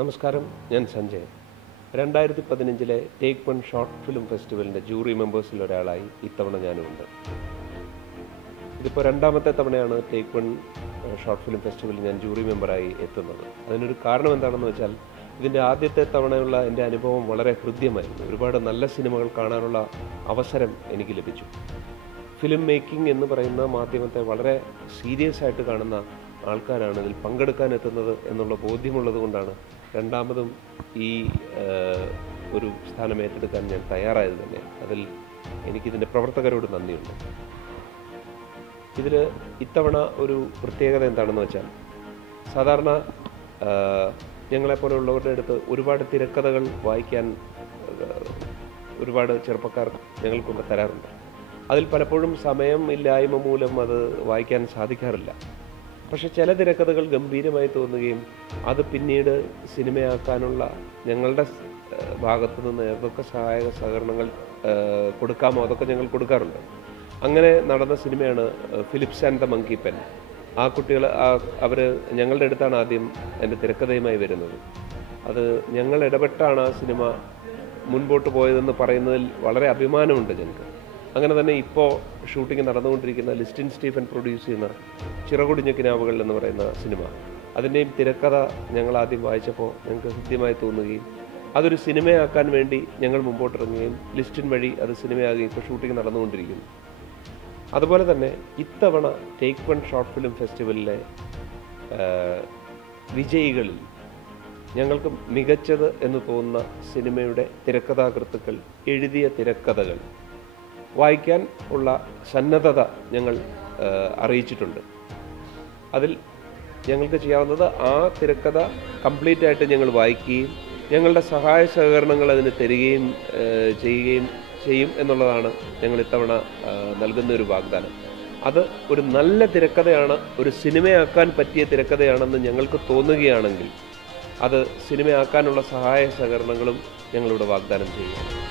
നമസ്കാരം, ഞാൻ Sanjay. 2015 take one short film ഫെസ്റ്റിവലിൻ്റെ ജൂറി മെമ്പേഴ്സിൽ ഒരാളായി ഇത്തവണ ഞാനുമുണ്ട്. ഇതിപ്പോൾ രണ്ടാമത്തെ തവണയാണ് ടേക്ക് വൺ ഷോർട്ട് ഫിലിം ഫെസ്റ്റിവലിൽ ഞാൻ ജൂറി മെമ്പറായി എത്തുന്നത്. അതിനൊരു കാരണം എന്താണെന്ന് വെച്ചാൽ, ഇതിൻ്റെ ആദ്യത്തെ തവണയുള്ള എൻ്റെ അനുഭവം വളരെ ഹൃദ്യമായിരുന്നു. ഒരുപാട് നല്ല സിനിമകൾ കാണാനുള്ള അവസരം എനിക്ക് ലഭിച്ചു. ഫിലിം മേക്കിംഗ് എന്ന് പറയുന്ന മാധ്യമത്തെ വളരെ സീരിയസ് ആയിട്ട് കാണുന്ന ആൾക്കാരാണ് ഇതിൽ പങ്കെടുക്കാൻ എത്തുന്നത് എന്നുള്ള ബോധ്യമുള്ളത് കൊണ്ടാണ് രണ്ടാമതും ഈ ഒരു സ്ഥാനം ഏറ്റെടുക്കാൻ ഞാൻ തയ്യാറായത് തന്നെ. അതിൽ എനിക്കിതിൻ്റെ പ്രവർത്തകരോട് നന്ദിയുണ്ട്. ഇതിൽ ഇത്തവണ ഒരു പ്രത്യേകത എന്താണെന്ന് വെച്ചാൽ, സാധാരണ ഞങ്ങളെപ്പോലെയുള്ളവരുടെ അടുത്ത് ഒരുപാട് തിരക്കഥകൾ വായിക്കാൻ ഒരുപാട് ചെറുപ്പക്കാർ ഞങ്ങൾക്കൊണ്ട് തരാറുണ്ട്. അതിൽ പലപ്പോഴും സമയം ഇല്ലായ്മ മൂലം അത് വായിക്കാൻ സാധിക്കാറില്ല. പക്ഷെ ചില തിരക്കഥകൾ ഗംഭീരമായി തോന്നുകയും അത് പിന്നീട് സിനിമയാക്കാനുള്ള ഞങ്ങളുടെ ഭാഗത്തു നിന്ന് ഏതൊക്കെ സഹായക സഹകരണങ്ങൾ കൊടുക്കാമോ അതൊക്കെ ഞങ്ങൾ കൊടുക്കാറുണ്ട്. അങ്ങനെ നടന്ന സിനിമയാണ് Philips and the Monkey Pen. ആ കുട്ടികൾ അവർ ഞങ്ങളുടെ അടുത്താണ് ആദ്യം എൻ്റെ തിരക്കഥയുമായി വരുന്നത്. അത് ഞങ്ങൾ ഇടപെട്ടാണ് ആ സിനിമ മുൻപോട്ട് പോയതെന്ന് പറയുന്നതിൽ വളരെ അഭിമാനമുണ്ട് ഞങ്ങൾക്ക്. അങ്ങനെ തന്നെ ഇപ്പോൾ ഷൂട്ടിംഗ് നടന്നുകൊണ്ടിരിക്കുന്ന ലിസ്റ്റിൻ സ്റ്റീഫൻ പ്രൊഡ്യൂസ് ചെയ്യുന്ന ചിറകൊടിഞ്ഞ കിനാവുകൾ എന്ന് പറയുന്ന സിനിമ, അതിൻ്റെയും തിരക്കഥ ഞങ്ങൾ ആദ്യം വായിച്ചപ്പോൾ ഞങ്ങൾക്ക് ഹൃദ്യമായി തോന്നുകയും അതൊരു സിനിമയാക്കാൻ വേണ്ടി ഞങ്ങൾ മുമ്പോട്ടിറങ്ങുകയും ലിസ്റ്റിൻ വഴി അത് സിനിമയാകുകയും ഇപ്പോൾ ഷൂട്ടിംഗ് നടന്നുകൊണ്ടിരിക്കുന്നു. അതുപോലെ തന്നെ ഇത്തവണ ടേക്ക് വൺ ഷോർട്ട് ഫിലിം ഫെസ്റ്റിവലിലെ വിജയികളിൽ ഞങ്ങൾക്ക് മികച്ചത് എന്ന് തോന്നുന്ന സിനിമയുടെ തിരക്കഥാകൃത്തുക്കൾ എഴുതിയ തിരക്കഥകൾ വായിക്കാൻ ഉള്ള സന്നദ്ധത ഞങ്ങൾ അറിയിച്ചിട്ടുണ്ട്. അതിൽ ഞങ്ങൾക്ക് ചെയ്യാവുന്നത് ആ തിരക്കഥ കംപ്ലീറ്റ് ആയിട്ട് ഞങ്ങൾ വായിക്കുകയും ഞങ്ങളുടെ സഹായ സഹകരണങ്ങൾ അതിന് തരികയും ചെയ്യും എന്നുള്ളതാണ് ഞങ്ങൾ ഇത്തവണ നൽകുന്ന ഒരു വാഗ്ദാനം. അത് ഒരു നല്ല തിരക്കഥയാണ്, ഒരു സിനിമയാക്കാൻ പറ്റിയ തിരക്കഥയാണെന്ന് ഞങ്ങൾക്ക് തോന്നുകയാണെങ്കിൽ അത് സിനിമയാക്കാനുള്ള സഹായ സഹകരണങ്ങളും ഞങ്ങളിവിടെ വാഗ്ദാനം ചെയ്യുക.